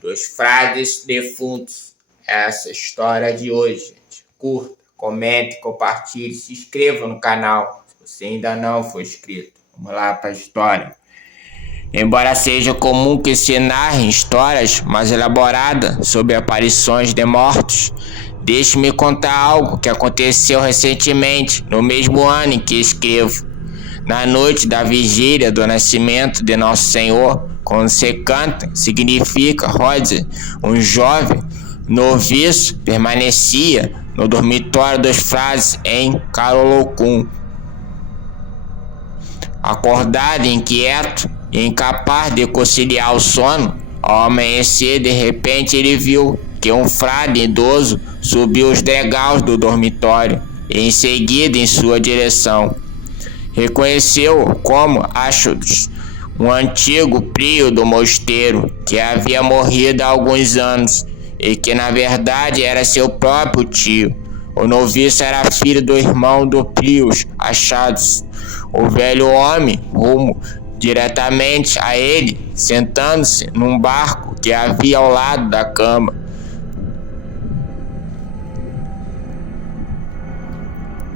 dos frades defuntos. Essa é a história de hoje, gente. Curta, comente, compartilhe, se inscreva no canal, se você ainda não for inscrito. Vamos lá para a história. Embora seja comum que se narrem histórias mais elaboradas sobre aparições de mortos, deixe-me contar algo que aconteceu recentemente, no mesmo ano em que escrevo. Na noite da vigília do nascimento de Nosso Senhor, quando se canta, significa Roger, um jovem noviço, permanecia no dormitório dos frades em Carolocum. Acordado, inquieto e incapaz de conciliar o sono, ao amanhecer, de repente ele viu que um frade idoso subiu os degraus do dormitório e em seguida em sua direção. Reconheceu-o como Achados, um antigo prior do mosteiro que havia morrido há alguns anos e que na verdade era seu próprio tio. O noviço era filho do irmão do prior Achados. O velho homem rumo diretamente a ele, sentando-se num barco que havia ao lado da cama.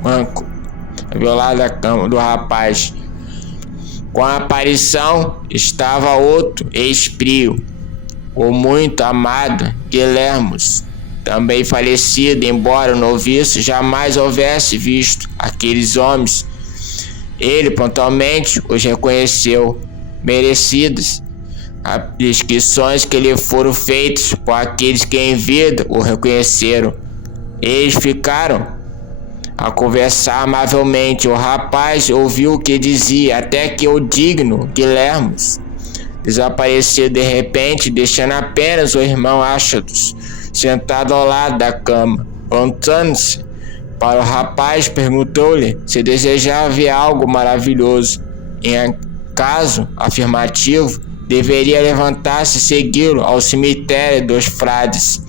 Ao lado da cama do rapaz. Com a aparição estava outro ex-prior, o muito amado Guilherme, também falecido, embora o noviço jamais houvesse visto aqueles homens. Ele pontualmente os reconheceu, merecidas as descrições que lhe foram feitas por aqueles que em vida o reconheceram. Eles ficaram a conversar amavelmente. O rapaz ouviu o que dizia, até que o digno Guilherme desapareceu de repente, deixando apenas o irmão Achados sentado ao lado da cama. Voltando-se para o rapaz, perguntou-lhe se desejava ver algo maravilhoso. Em caso afirmativo, deveria levantar-se e segui-lo ao cemitério dos frades.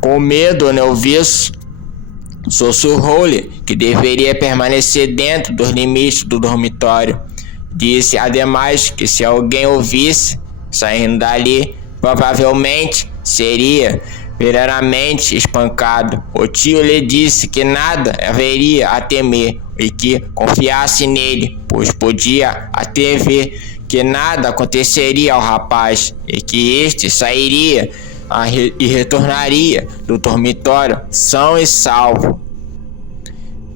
Com medo, o noviço sussurrou-lhe que deveria permanecer dentro dos limites do dormitório. Disse ademais que se alguém ouvisse saindo dali, provavelmente seria verdadeiramente espancado. O tio lhe disse que nada haveria a temer e que confiasse nele, pois podia até ver que nada aconteceria ao rapaz e que este sairia e retornaria do dormitório são e salvo.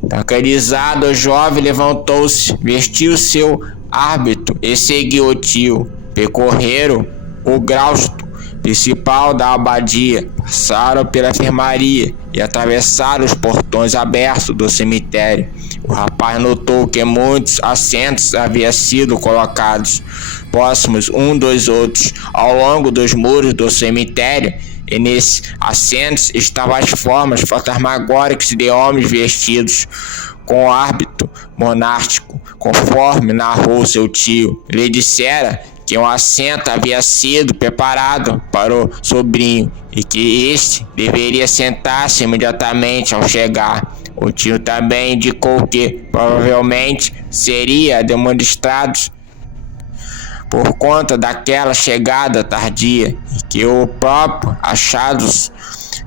Tranquilizado, o jovem levantou-se, vestiu seu hábito e seguiu o tio. Percorreram o claustro principal da abadia, passaram pela enfermaria e atravessaram os portões abertos do cemitério. O rapaz notou que muitos assentos haviam sido colocados próximos um dos outros ao longo dos muros do cemitério, e nesses assentos estavam as formas fantasmagóricas de homens vestidos com hábito monástico, conforme narrou seu tio. Lhe dissera que um assento havia sido preparado para o sobrinho e que este deveria sentar-se imediatamente ao chegar. O tio também indicou que provavelmente seria demonstrado por conta daquela chegada tardia e que o próprio Achados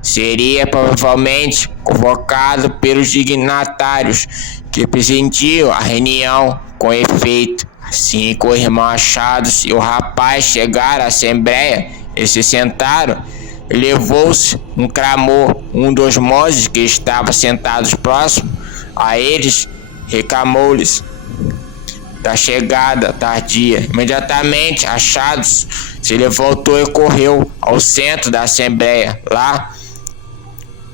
seria provavelmente convocado pelos dignatários que presidiam a reunião. Com efeito, assim que o irmão Achados e o rapaz chegaram à assembleia e se sentaram, levou-se um clamor. Um dos monges que estavam sentados próximo a eles reclamou-lhes da chegada tardia. Imediatamente Achados se levantou e correu ao centro da assembleia. Lá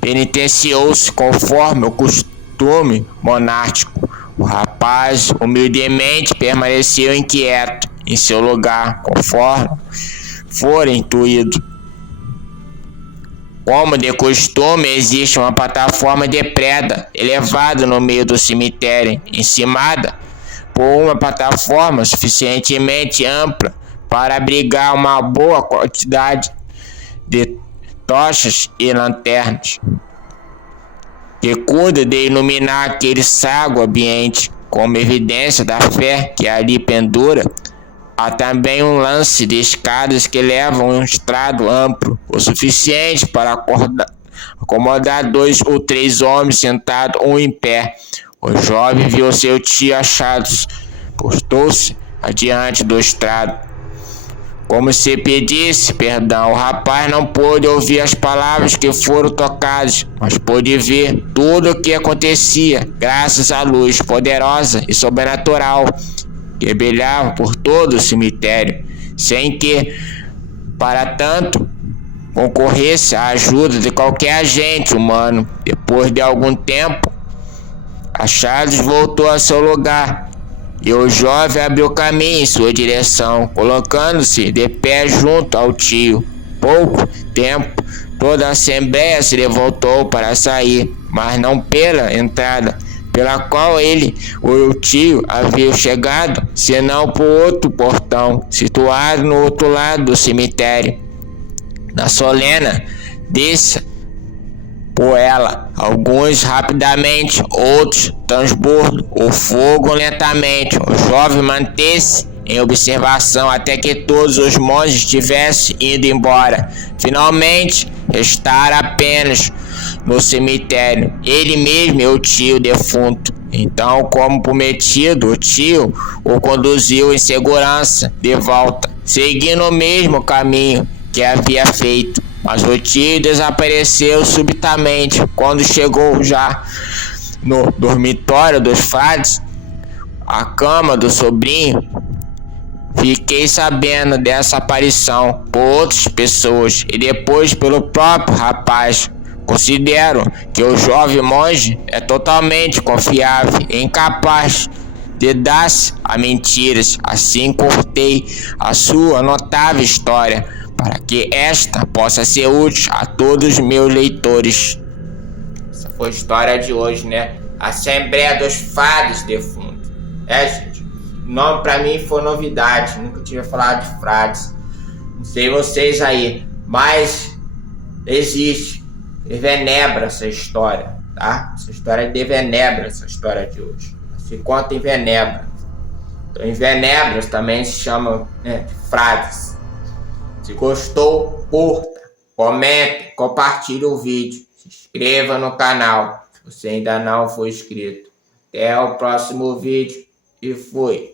penitenciou-se conforme o costume monástico. O rapaz humildemente permaneceu inquieto em seu lugar, conforme fora intuído. Como de costume, existe uma plataforma de pedra elevada no meio do cemitério, encimada por uma plataforma suficientemente ampla para abrigar uma boa quantidade de tochas e lanternas, que cuida de iluminar aquele sagrado ambiente. Como evidência da fé que ali pendura, Há também um lance de escadas que levam um estrado amplo o suficiente para acomodar 2 ou 3 homens sentados um em pé. O jovem viu seu tio achados, postou-se adiante do estrado, como se pedisse perdão. O rapaz não pôde ouvir as palavras que foram tocadas, mas pôde ver tudo o que acontecia, graças à luz poderosa e sobrenatural que brilhava por todo o cemitério, sem que, para tanto, concorresse à ajuda de qualquer agente humano. Depois de algum tempo, Achados voltou a seu lugar e o jovem abriu caminho em sua direção, colocando-se de pé junto ao tio. Pouco tempo, toda a assembleia se levantou para sair, mas não pela entrada pela qual ele, o tio, havia chegado, senão por outro portão, situado no outro lado do cemitério. Na solena, disse por ela, alguns rapidamente, outros transbordo, o fogo lentamente. O jovem manteve-se em observação até que todos os monges tivessem ido embora. Finalmente, restara apenas no cemitério ele mesmo e o tio defunto. Então, como prometido, o tio o conduziu em segurança de volta, seguindo o mesmo caminho que havia feito. Mas o tio desapareceu subitamente. Quando chegou já no dormitório dos frades, a cama do sobrinho, fiquei sabendo dessa aparição por outras pessoas e depois pelo próprio rapaz. Considero que o jovem monge é totalmente confiável e incapaz de dar-se a mentiras. Assim contei a sua notável história, para que esta possa ser útil a todos os meus leitores. Essa foi a história de hoje, né? Assembleia dos Frades Defuntos. Gente, o nome pra mim foi novidade, nunca tinha falado de frades. Não sei vocês aí, mas existe. Devenebra essa história, tá? Essa história devenebra essa história de hoje. Se conta em Venebra. Então, em Venebras também se chama, né, de frades. Se gostou, curta, comente, compartilhe o vídeo, se inscreva no canal se você ainda não for inscrito. Até o próximo vídeo e fui!